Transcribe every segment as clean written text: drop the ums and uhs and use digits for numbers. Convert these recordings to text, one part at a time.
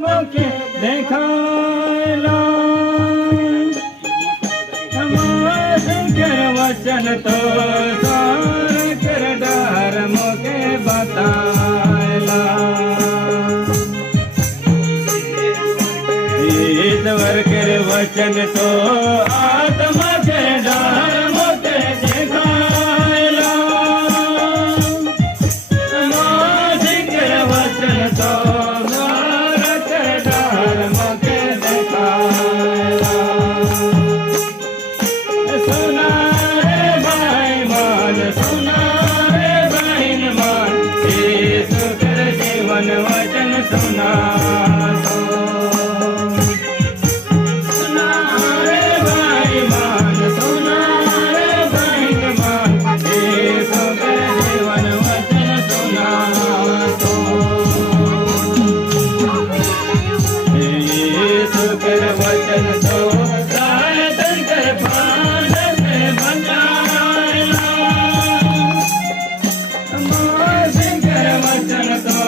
मुखे देखायला वचन तो सार कर डर मुखे बतायला ईश्वर कर वचन तो आत्मा के डर मुखे देखायला कर वचन तो वचन सुना सुना रे भाई मान सुना रे बहन मान यीशु के जीवन वचन सुना यीशु के वचन तो सायतन कर भान से बचाला मोसिन कर वचन तो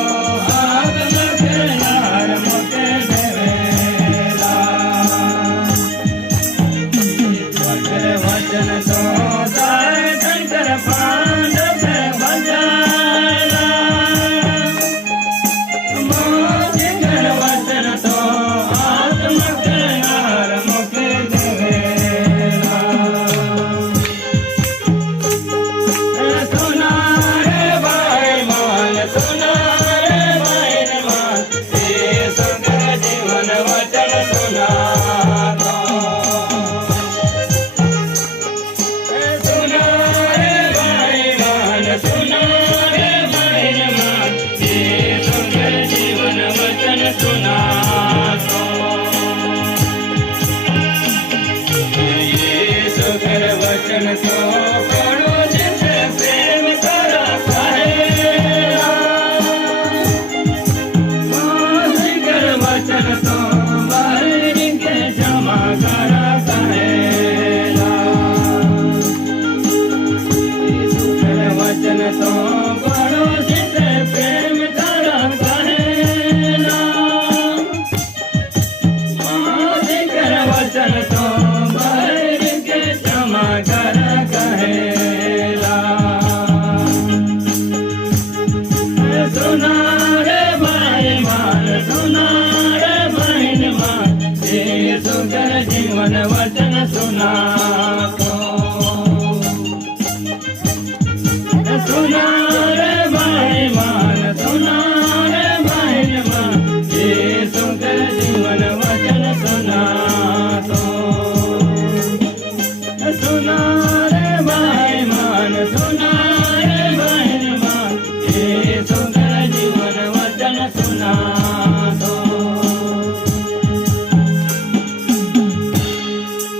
वचन तो पढ़ो जिसे प्रेम करा कहेला कर वचन तो बाहरी के जमा करा कहेला कर वचन तो पढ़ो जिसे प्रेम करा कहेला कर वचन तो सुना रे भाई मान सुना रे बहन मान यीशु के जीवन वचन सुना।